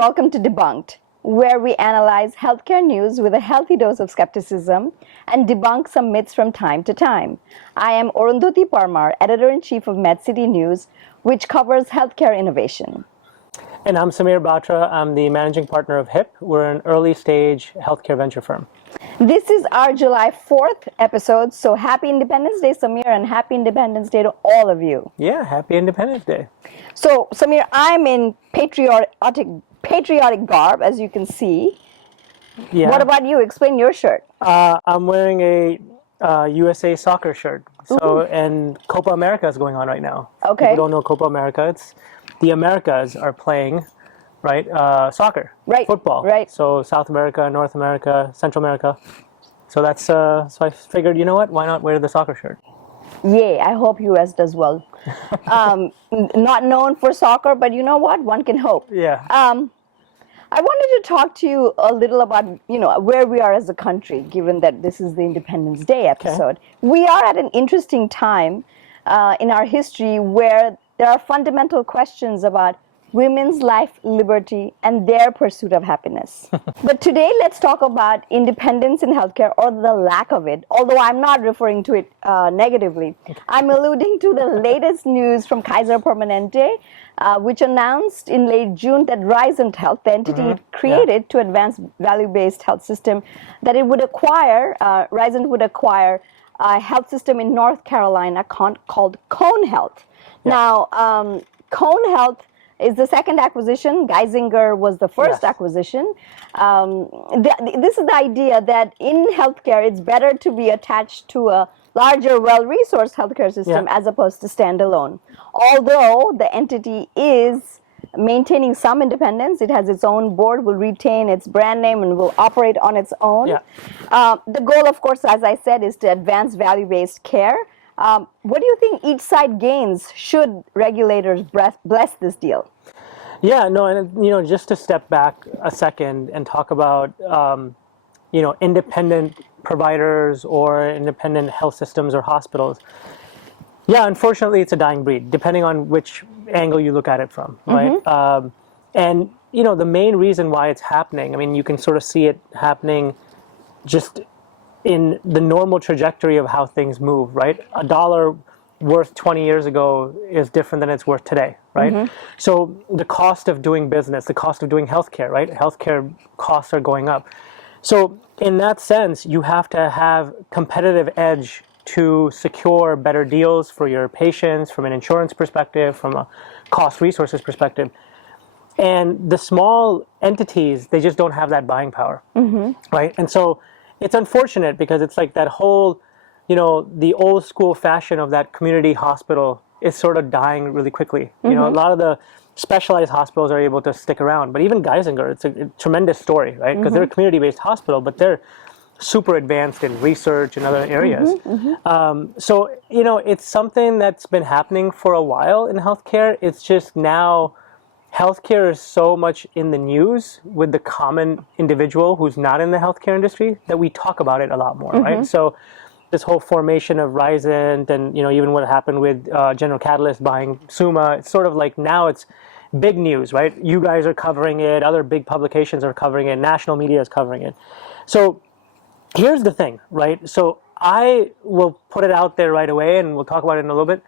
welcome to Debunked, where we analyze healthcare news with a healthy dose of skepticism and debunk some myths from time to time. I am Arundhati Parmar, Editor-in-Chief of MedCity News, which covers healthcare innovation. And I'm Samir Batra. I'm the managing partner of HIP. We're an early-stage healthcare venture firm. This is our July 4th episode, so happy Independence Day, Samir, and happy Independence Day to all of you. Yeah, happy Independence Day. So, Samir, I'm in patriotic garb, as you can see. Yeah. What about you? Explain your shirt. I'm wearing a USA soccer shirt. So, and Copa America is going on right now. Okay. People don't know Copa America. It's the Americas are playing, right? Soccer. Right. Football. Right. So South America, North America, Central America. So that's so I figured, you know what? Why not wear the soccer shirt? Yay, I hope US does well. Not known for soccer, but you know what? One can hope. Yeah. I wanted to talk to you a little about, where we are as a country, given that this is the Independence Day episode. Okay. We are at an interesting time in our history where there are fundamental questions about women's life, liberty, and their pursuit of happiness. But today, let's talk about independence in healthcare, or the lack of it, although I'm not referring to it negatively. I'm alluding to the latest news from Kaiser Permanente, which announced in late June that Risant Health, the entity it created to advance value-based health system, that it would acquire, Risant would acquire a health system in North Carolina called Cone Health. Yeah. Now, Cone Health is the second acquisition. Geisinger was the first acquisition. This is the idea that in healthcare, it's better to be attached to a larger, well-resourced healthcare system as opposed to standalone. Although the entity is maintaining some independence, it has its own board, will retain its brand name, and will operate on its own. Yeah. The goal, of course, as I said, is to advance value-based care. What do you think each side gains should regulators bless this deal? Yeah, no, and just to step back a second and talk about independent providers or independent health systems or hospitals. Yeah, unfortunately, it's a dying breed, depending on which angle you look at it from, right? And the main reason why it's happening, I mean, you can sort of see it happening just in the normal trajectory of how things move, right? A dollar worth 20 years ago is different than it's worth today, right? So the cost of doing business, the cost of doing healthcare, right? Healthcare costs are going up. So in that sense, you have to have competitive edge to secure better deals for your patients from an insurance perspective, from a cost resources perspective. And the small entities, they just don't have that buying power, right? And so it's unfortunate because it's like that whole, the old school fashion of that community hospital is sort of dying really quickly. A lot of the specialized hospitals are able to stick around, but even Geisinger, it's a tremendous story, right? Because they're a community-based hospital, but they're super advanced in research and other areas. So, it's something that's been happening for a while in healthcare. It's just now healthcare is so much in the news with the common individual who's not in the healthcare industry that we talk about it a lot more, right? So this whole formation of Risant and, even what happened with General Catalyst buying Summa, it's sort of like now it's big news, right? You guys are covering it, other big publications are covering it, national media is covering it. So here's the thing, right? So I will put it out there right away and we'll talk about it in a little bit.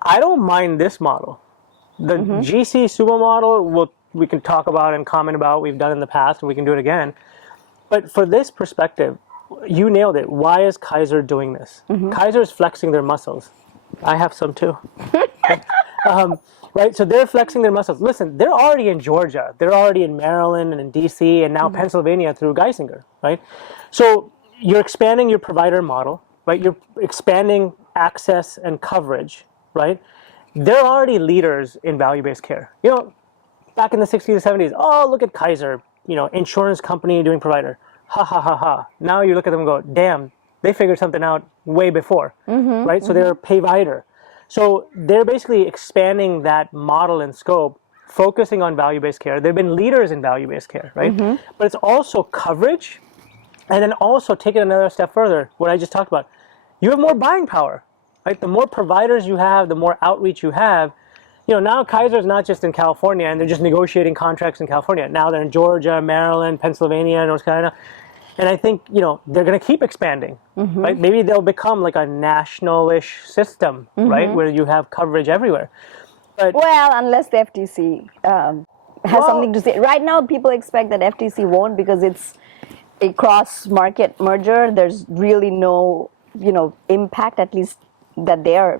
I don't mind this model. The GC Summa model, we can talk about and comment about, we've done in the past, and we can do it again. But for this perspective, you nailed it. Why is Kaiser doing this? Kaiser is flexing their muscles. I have some too. Right? So they're flexing their muscles. Listen, they're already in Georgia. They're already in Maryland and in DC and now Pennsylvania through Geisinger, right? So you're expanding your provider model, right? You're expanding access and coverage, right? They're already leaders in value-based care. Back in the 60s and 70s, oh, look at Kaiser, insurance company doing provider. Ha, ha, ha, ha. Now you look at them and go, damn, they figured something out way before, right? So they're a payvider. So they're basically expanding that model and scope, focusing on value-based care. They've been leaders in value-based care, right? But it's also coverage, and then also take it another step further, what I just talked about. You have more buying power. Right? The more providers you have, the more outreach you have, now Kaiser's not just in California and they're just negotiating contracts in California. Now they're in Georgia, Maryland, Pennsylvania, North Carolina. And I think, they're going to keep expanding, right? Maybe they'll become like a national-ish system, right? Where you have coverage everywhere. But, well, unless the FTC has something to say. Right now, people expect that FTC won't because it's a cross-market merger. There's really no, impact, at least that they are,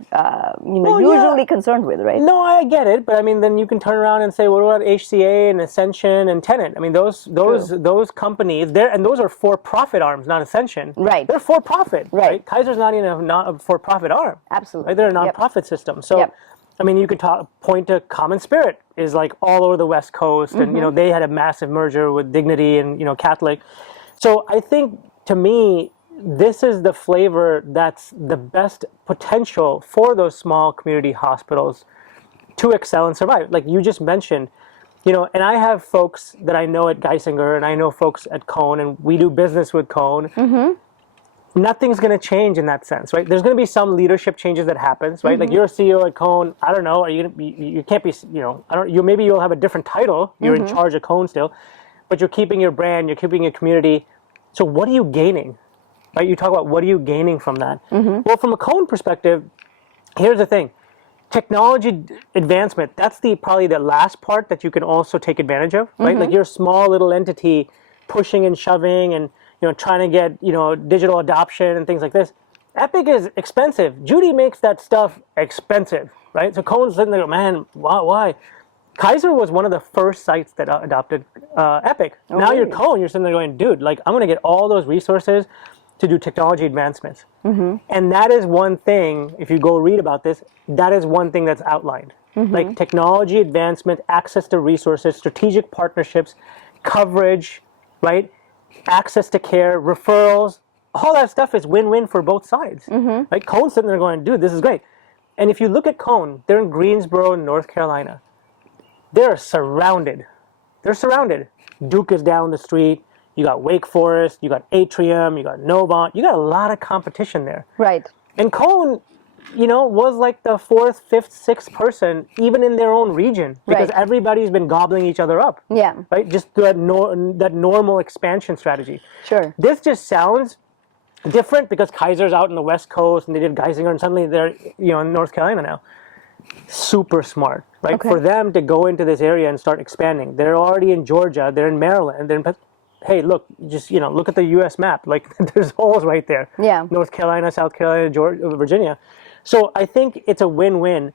usually concerned with, right? No, I get it, but I mean, then you can turn around and say, what about HCA and Ascension and Tenet? I mean, those companies, and those are for-profit arms, not Ascension. Right. They're for-profit. Right. Kaiser's not even a for-profit arm. Absolutely. Right? They're a non-profit system. So, I mean, you could point to Common Spirit is like all over the West Coast, and they had a massive merger with Dignity and Catholic. So I think, to me, this is the flavor that's the best potential for those small community hospitals to excel and survive. Like you just mentioned, and I have folks that I know at Geisinger and I know folks at Cone, and we do business with Cone. Nothing's going to change in that sense, right? There's going to be some leadership changes that happens, right? Like you're a CEO at Cone. I don't know. Are you? You can't be. Maybe you'll have a different title. You're in charge of Cone still, but you're keeping your brand. You're keeping your community. So what are you gaining? Right, you talk about what are you gaining from that? Well, from a Cone perspective, here's the thing. Technology advancement, that's probably the last part that you can also take advantage of, right? Like you're a small little entity pushing and shoving and trying to get digital adoption and things like this. Epic is expensive. Judy makes that stuff expensive, right? So Cone's sitting there, man, why? Kaiser was one of the first sites that adopted Epic. Now you're Cone, you're sitting there going, dude, like I'm going to get all those resources to do technology advancements. And that is one thing, if you go read about this, that is one thing that's outlined. Like technology advancement, access to resources, strategic partnerships, coverage, right? Access to care, referrals, all that stuff is win-win for both sides. Right? Cone's sitting there going, dude, this is great. And if you look at Cone, they're in Greensboro, North Carolina. They're surrounded. Duke is down the street. You got Wake Forest, you got Atrium, you got Novant, you got a lot of competition there. Right. And Cone, was like the fourth, fifth, sixth person, even in their own region, because everybody's been gobbling each other up. Yeah. Right? Just that normal expansion strategy. Sure. This just sounds different because Kaiser's out in the West Coast and they did Geisinger and suddenly they're, in North Carolina now. Super smart, right? Okay. For them to go into this area and start expanding. They're already in Georgia, they're in Maryland, they're in hey, look, just, look at the U.S. map. Like, there's holes right there. Yeah. North Carolina, South Carolina, Georgia, Virginia. So I think it's a win-win.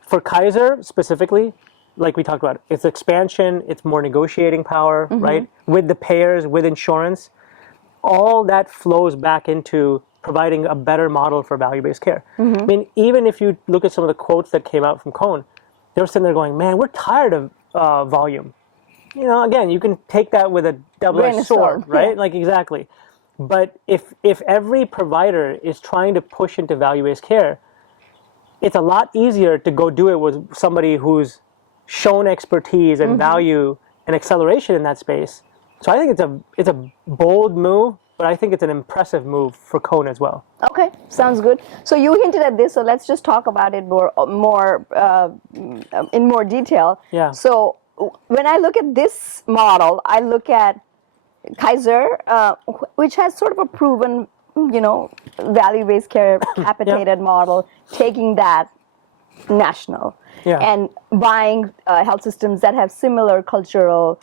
For Kaiser, specifically, like we talked about, it's expansion, it's more negotiating power, right? With the payers, with insurance. All that flows back into providing a better model for value-based care. I mean, even if you look at some of the quotes that came out from Cone, they were sitting there going, man, we're tired of volume. Again, you can take that with a double-edged sword, right? Like, exactly. But if every provider is trying to push into value-based care, it's a lot easier to go do it with somebody who's shown expertise and value and acceleration in that space. So I think it's a bold move, but I think it's an impressive move for Cone as well. Okay, sounds good. So you hinted at this, so let's just talk about it more in more detail. Yeah. So when I look at this model, I look at Kaiser, which has sort of a proven, value-based care capitated model, taking that national and buying health systems that have similar cultural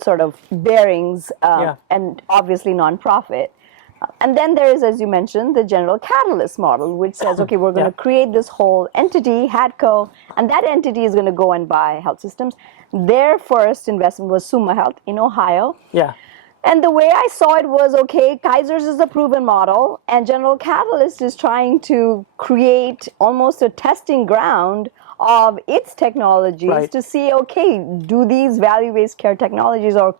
sort of bearings and obviously nonprofit. And then there is, as you mentioned, the general catalyst model, which says, okay, we're going to create this whole entity, HADCO, and that entity is going to go and buy health systems. Their first investment was Summa Health in Ohio. Yeah. And the way I saw it was, okay, Kaiser's is a proven model, and General Catalyst is trying to create almost a testing ground of its technologies to see, okay, do these value-based care technologies or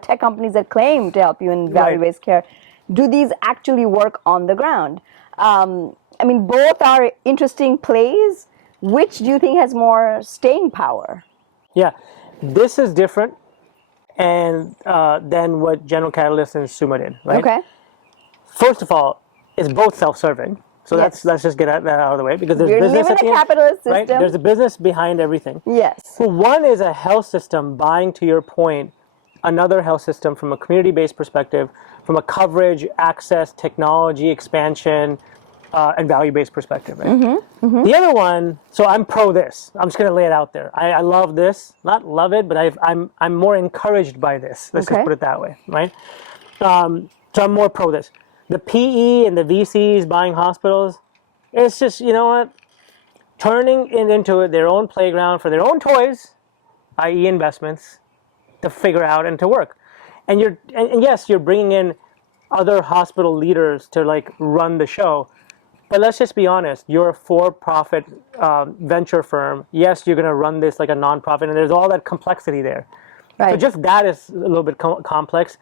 tech companies that claim to help you in value-based care, do these actually work on the ground? I mean, both are interesting plays. Which do you think has more staying power? Yeah, this is different and than what General Catalyst and Summa did, right? Okay. First of all, it's both self-serving. So Yes. let's just get that out of the way, because there's We business live at in the a end, capitalist right? system. There's a business behind everything. Yes. So one is a health system buying, to your point, another health system from a community-based perspective, from a coverage, access, technology, expansion, and value-based perspective, right? The other one, so I'm pro this. I'm just going to lay it out there. I love this, not love it, but I'm more encouraged by this. Let's just put it that way, right? So I'm more pro this. The PE and the VCs buying hospitals, it's just, you know what? Turning it into their own playground for their own toys, i.e. investments, to figure out and to work. And yes, you're bringing in other hospital leaders to like run the show. But let's just be honest, you're a for-profit venture firm. Yes, you're going to run this like a nonprofit, and there's all that complexity there. Right. So just that is a little bit complex.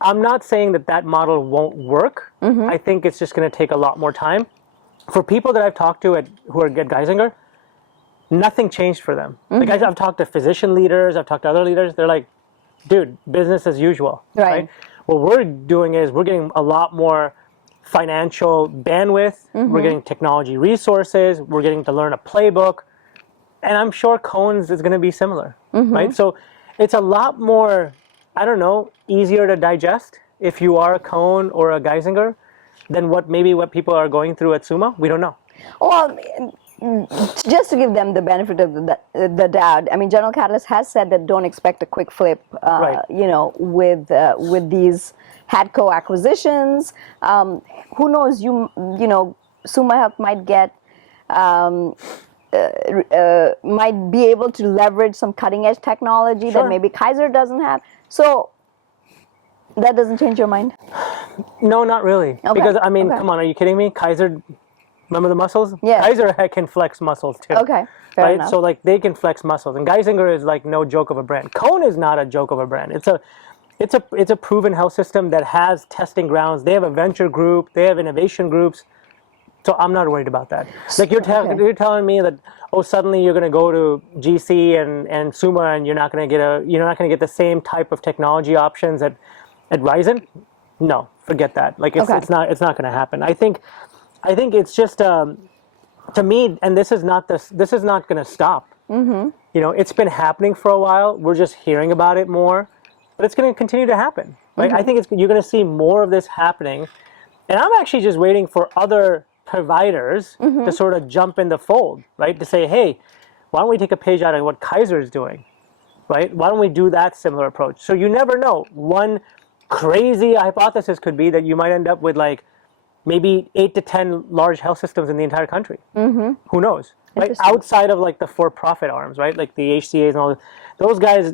I'm not saying that model won't work. I think it's just going to take a lot more time. For people that I've talked to who are at Geisinger, nothing changed for them. Like I've talked to physician leaders, I've talked to other leaders. They're like, dude, business as usual. Right. What we're doing is we're getting a lot more financial bandwidth. We're getting technology resources. We're getting to learn a playbook. And I'm sure Cohen's is going to be similar, right? So it's a lot more, I don't know, easier to digest if you are a Cohen or a Geisinger than what people are going through at Summa. We don't know. Well, just to give them the benefit of the doubt, I mean, General Catalyst has said that don't expect a quick flip, Right. you know, with these Hadco acquisitions. Who knows? You know, Summa Health might get. Might be able to leverage some cutting edge technology that maybe Kaiser doesn't have. So that doesn't change your mind? No, not really. Okay. Because, I mean, come on, are you kidding me? Kaiser, remember the muscles? Yeah. Kaiser can flex muscles too. Okay, fair right? enough. So, like, they can flex muscles. And Geisinger is, like, no joke of a brand. Cohen is not a joke of a brand. It's a proven health system that has testing grounds. They have a venture group. They have innovation groups. So I'm not worried about that. Like, you're telling me that, oh, suddenly you're going to go to GC and Summa and you're not going to get the same type of technology options at Ryzen? No, forget that. Like it's not going to happen. I think it's just to me, and this is not going to stop. You know, it's been happening for a while. We're just hearing about it more, but it's going to continue to happen. Right? I think you're going to see more of this happening, and I'm actually just waiting for other providers to sort of jump in the fold, right? To say, hey, why don't we take a page out of what Kaiser is doing, right? Why don't we do that similar approach? So you never know. One crazy hypothesis could be that you might end up with like maybe 8 to 10 large health systems in the entire country. Who knows? Right? Outside of like the for-profit arms, right? Like the HCAs and all that. Those guys,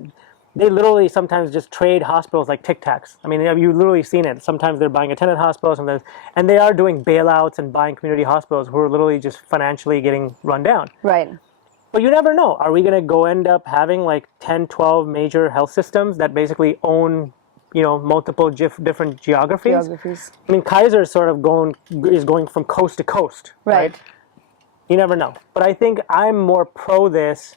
they literally sometimes just trade hospitals like Tic Tacs. I mean, you've literally seen it. Sometimes they're buying a tenant hospital, sometimes, and they are doing bailouts and buying community hospitals who are literally just financially getting run down. Right. But you never know. Are we going to end up having like 10, 12 major health systems that basically own, you know, multiple different geographies? I mean, Kaiser is sort of going from coast to coast, right? You never know. But I think I'm more pro this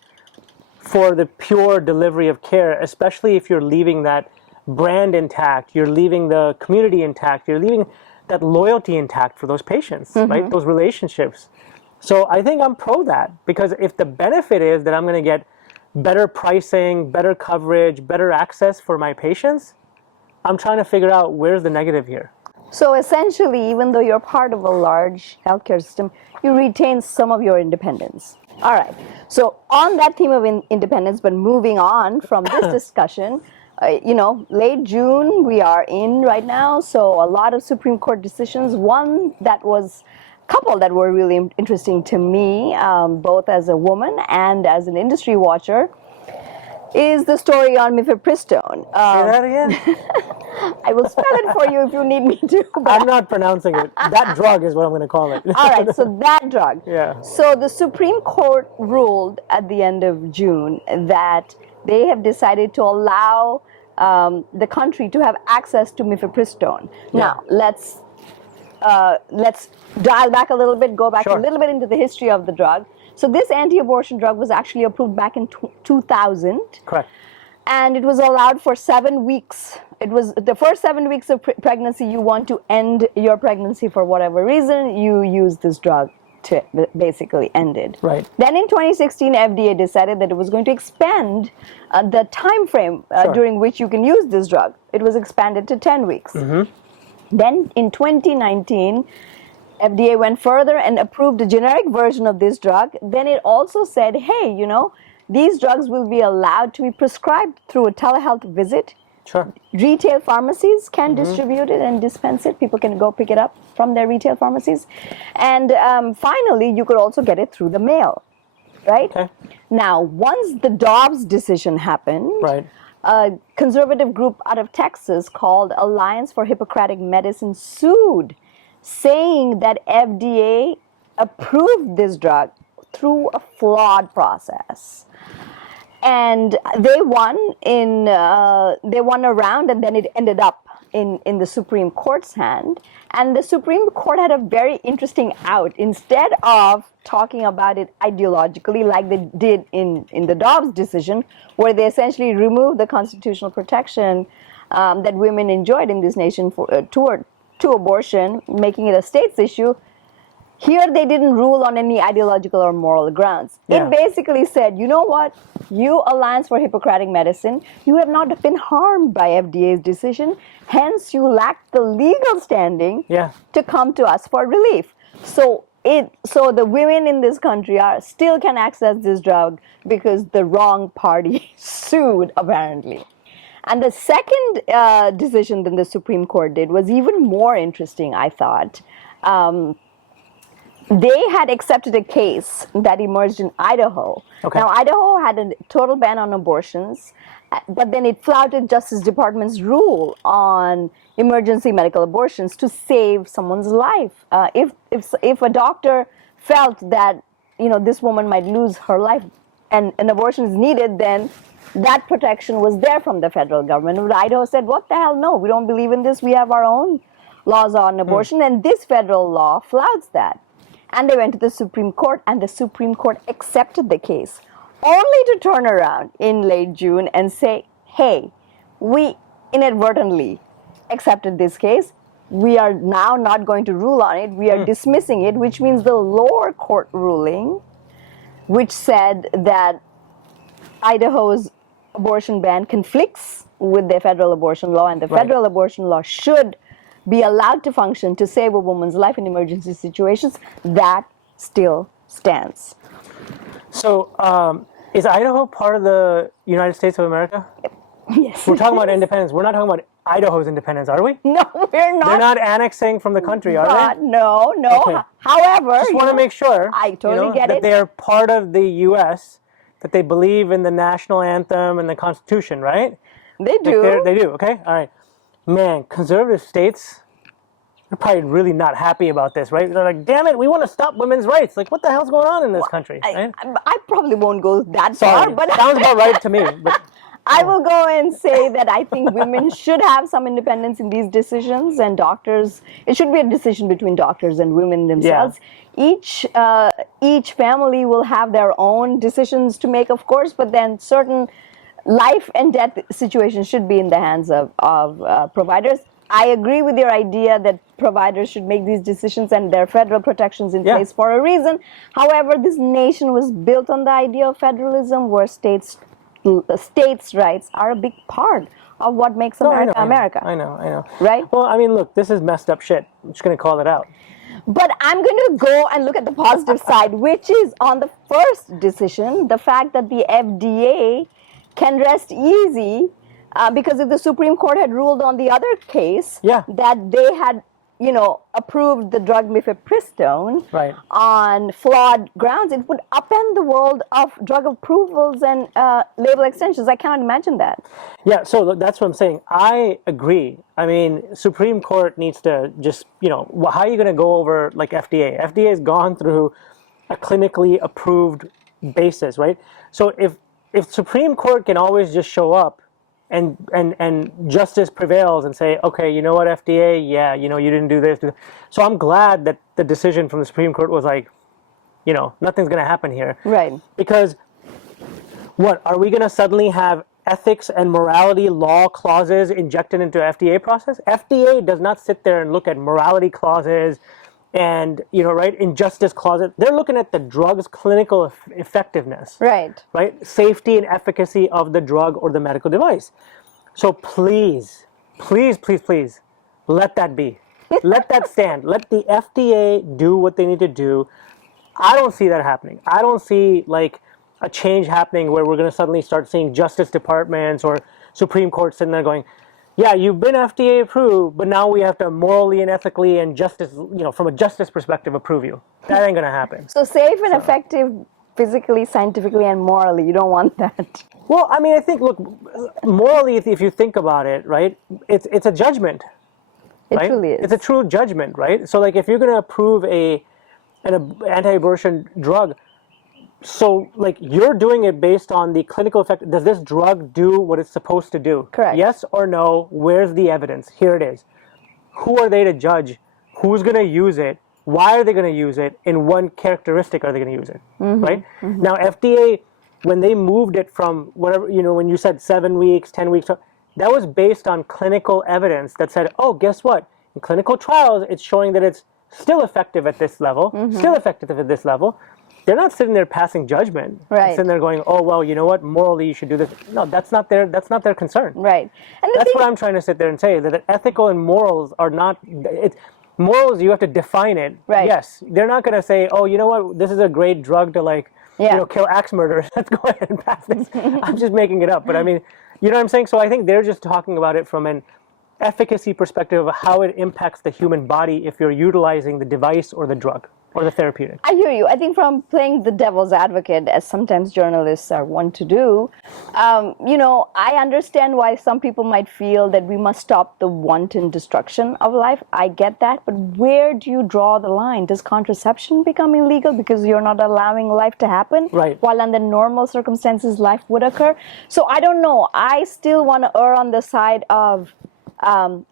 for the pure delivery of care, especially if you're leaving that brand intact, you're leaving the community intact, you're leaving that loyalty intact for those patients, right? Those relationships. So I think I'm pro that, because if the benefit is that I'm going to get better pricing, better coverage, better access for my patients, I'm trying to figure out where's the negative here. So essentially, even though you're part of a large healthcare system, you retain some of your independence. All right. So on that theme of independence, but moving on from this discussion, you know, late June we are in right now. So a lot of Supreme Court decisions. Couple that were really interesting to me, both as a woman and as an industry watcher, is the story on mifepristone. Say that again? I will spell it for you if you need me to. I'm not pronouncing it. That drug is what I'm going to call it. All right, so that drug. Yeah. So the Supreme Court ruled at the end of June that they have decided to allow the country to have access to mifepristone. Yeah. Now, let's dial back a little bit, go back a little bit into the history of the drug. So this anti-abortion drug was actually approved back in 2000. Correct. And it was allowed for 7 weeks it was the first 7 weeks of pregnancy. You want to end your pregnancy for whatever reason, you use this drug to basically end it. Right. Then in 2016, FDA decided that it was going to expand the time frame during which you can use this drug. It was expanded to 10 weeks. Then in 2019, FDA went further and approved a generic version of this drug. Then it also said, hey, you know, these drugs will be allowed to be prescribed through a telehealth visit. Sure. Retail pharmacies can distribute it and dispense it. People can go pick it up from their retail pharmacies. And finally, you could also get it through the mail, right? Okay. Now, once the Dobbs decision happened, Right. a conservative group out of Texas called Alliance for Hippocratic Medicine sued, saying that FDA approved this drug through a flawed process. And they won a round, and then it ended up in the Supreme Court's hand. And the Supreme Court had a very interesting out. Instead of talking about it ideologically like they did in the Dobbs decision, where they essentially removed the constitutional protection that women enjoyed in this nation to abortion, making it a state's issue. Here, they didn't rule on any ideological or moral grounds. Yeah. It basically said, you know what? You, Alliance for Hippocratic Medicine, you have not been harmed by FDA's decision. Hence, you lack the legal standing to come to us for relief. So the women in this country still can access this drug because the wrong party sued, apparently. And the second decision that the Supreme Court did was even more interesting, I thought. They had accepted a case that emerged in Idaho. Okay. Now, Idaho had a total ban on abortions, but then it flouted Justice Department's rule on emergency medical abortions to save someone's life. If a doctor felt that, you know, this woman might lose her life and an abortion is needed, then that protection was there from the federal government. But Idaho said, what the hell, no, we don't believe in this. We have our own laws on abortion, and this federal law flouts that. And they went to the Supreme Court, and the Supreme Court accepted the case, only to turn around in late June and say, hey, we inadvertently accepted this case. We are now not going to rule on it. We are dismissing it, which means the lower court ruling, which said that Idaho's abortion ban conflicts with the federal abortion law, and the federal abortion law should be allowed to function to save a woman's life in emergency situations, that still stands. So, is Idaho part of the United States of America? Yes. We're talking about independence. We're not talking about Idaho's independence, are we? No, we're not. They're not annexing from the country, are they? No. Okay. However, Just want to make sure I totally get that it. they're part of the U.S., that they believe in the national anthem and the Constitution, right? They do. They do, okay? All right. Man, conservative states are probably really not happy about this, right? They're like, damn it, we want to stop women's rights. Like, what the hell's going on in this country? Right? I probably won't go that Sorry, far, but sounds about right to me. But I will go and say that I think women should have some independence in these decisions, and doctors, it should be a decision between doctors and women themselves. Yeah. Each family will have their own decisions to make, of course, but then certain life and death situations should be in the hands of providers. I agree with your idea that providers should make these decisions and there are federal protections in place for a reason. However, this nation was built on the idea of federalism, where states' rights are a big part of what makes America America. I know. Right? Well, I mean, look, this is messed up shit. I'm just going to call it out. But I'm going to go and look at the positive side, which is on the first decision, the fact that the FDA can rest easy. Because if the Supreme Court had ruled on the other case, that they had, approved the drug mifepristone on flawed grounds, it would upend the world of drug approvals and label extensions. I cannot imagine that. Yeah, so that's what I'm saying. I agree. I mean, Supreme Court needs to just, how are you going to go over like FDA? FDA has gone through a clinically approved basis, right? So if Supreme Court can always just show up and justice prevails and say, okay, you know what, FDA, you didn't do this. So I'm glad that the decision from the Supreme Court was like, nothing's going to happen here. Right. Because what, are we going to suddenly have ethics and morality law clauses injected into FDA process. FDA does not sit there and look at morality clauses and, right, injustice clauses. They're looking at the drug's clinical effectiveness. Right. Right? Safety and efficacy of the drug or the medical device. So please, please, please, please, let that be. Let that stand. Let the FDA do what they need to do. I don't see that happening. I don't see like a change happening where we're going to suddenly start seeing justice departments or Supreme Court sitting there going, yeah, you've been FDA approved, but now we have to morally and ethically and justice, from a justice perspective, approve you. That ain't going to happen. So safe and effective physically, scientifically, and morally. You don't want that. Well, I mean, I think, look, morally, if you think about it, right, it's a judgment. It truly is. It's a true judgment, right? So, like, if you're going to approve an anti-abortion drug, so, like, you're doing it based on the clinical effect. Does this drug do what it's supposed to do? Correct. Yes or no? Where's the evidence? Here it is. Who are they to judge? Who's going to use it? Why are they going to use it? And what characteristic are they going to use it? Right? Now, FDA, when they moved it from whatever, when you said 7 weeks, 10 weeks, that was based on clinical evidence that said, oh, guess what? In clinical trials, it's showing that it's still effective at this level, still effective at this level. They're not sitting there passing judgment. Right. They're sitting there going, oh, well, you know what? Morally, you should do this. No, that's not their concern. Right. And that's what I'm trying to sit there and say, that ethical and morals are not, morals, you have to define it. Right. Yes. They're not going to say, oh, you know what? This is a great drug to kill axe murderers. Let's go ahead and pass this. I'm just making it up. But I mean, you know what I'm saying? So I think they're just talking about it from an efficacy perspective of how it impacts the human body if you're utilizing the device or the drug or the therapeutic. I hear you. I think from playing the devil's advocate, as sometimes journalists are wont to do, I understand why some people might feel that we must stop the wanton destruction of life. I get that. But where do you draw the line? Does contraception become illegal because you're not allowing life to happen? Right. While under normal circumstances, life would occur. So I don't know. I still want to err on the side of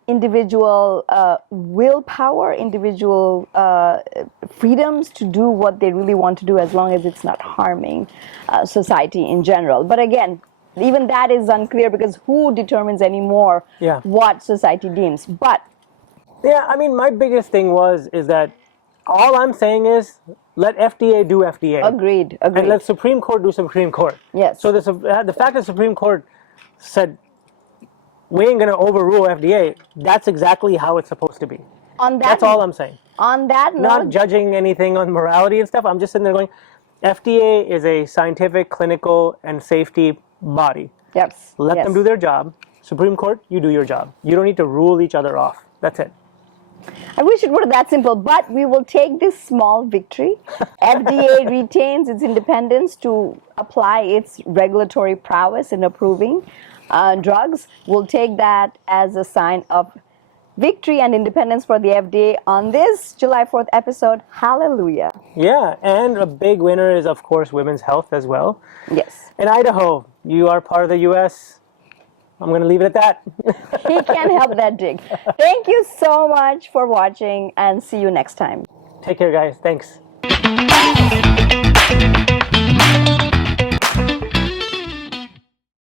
individual willpower, individual freedoms to do what they really want to do as long as it's not harming society in general. But again, even that is unclear because who determines anymore what society deems? But yeah, I mean, my biggest thing is that all I'm saying is let FDA do FDA. Agreed. And let Supreme Court do Supreme Court. Yes. So the fact that Supreme Court said, we ain't going to overrule FDA, that's exactly how it's supposed to be. That's all I'm saying. On that note, not judging anything on morality and stuff. I'm just sitting there going, FDA is a scientific, clinical, and safety body. Yes. Let them do their job. Supreme Court, you do your job. You don't need to rule each other off. That's it. I wish it were that simple, but we will take this small victory. FDA retains its independence to apply its regulatory prowess in approving drugs. We'll take that as a sign of victory and independence for the FDA on this July 4th episode. Hallelujah. Yeah, and a big winner is, of course, women's health as well. Yes. In Idaho, you are part of the U.S. I'm going to leave it at that. He can't help that, Dig. Thank you so much for watching and see you next time. Take care, guys. Thanks.